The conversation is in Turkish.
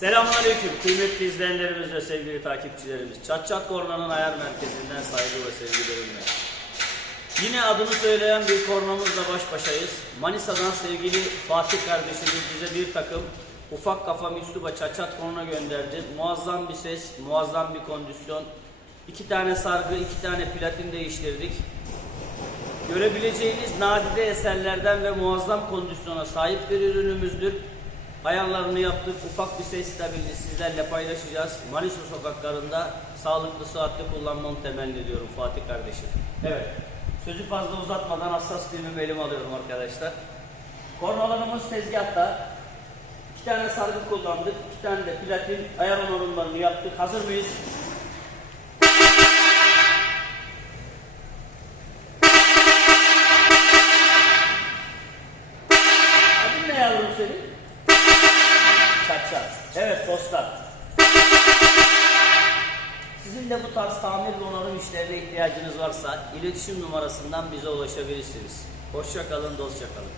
Selamünaleyküm kıymetli izleyenlerimiz ve sevgili takipçilerimiz. Çat Çat Korna'nın ayar merkezinden saygı ve sevgilerimle. Yine adını söyleyen bir kornamızla baş başayız. Manisa'dan sevgili Fatih kardeşimiz bize bir takım ufak kafa Müslüba Çat Çat Korna gönderdi. Muazzam bir ses, muazzam bir kondisyon. İki tane sargı, iki tane platin değiştirdik. Görebileceğiniz nadide eserlerden ve muazzam kondisyona sahip bir ürünümüzdür. Ayarlarını yaptık. Ufak bir ses stabilini sizlerle paylaşacağız. Manisa sokaklarında sağlıklı sıhhatli kullanmanı temenni ediyorum Fatih kardeşim. Evet. Sözü fazla uzatmadan hassas filmimi elime alıyorum arkadaşlar. Kornalarımız tezgahta. İki tane sargı kullandık. iki tane de platin ayar onarımlarını yaptık. Hazır mıyız? Adın ne yavrum senin? Çat. Evet dostlar. Sizin de bu tarz tamir ve onarım işlerine ihtiyacınız varsa iletişim numarasından bize ulaşabilirsiniz. Hoşça kalın, dostça kalın.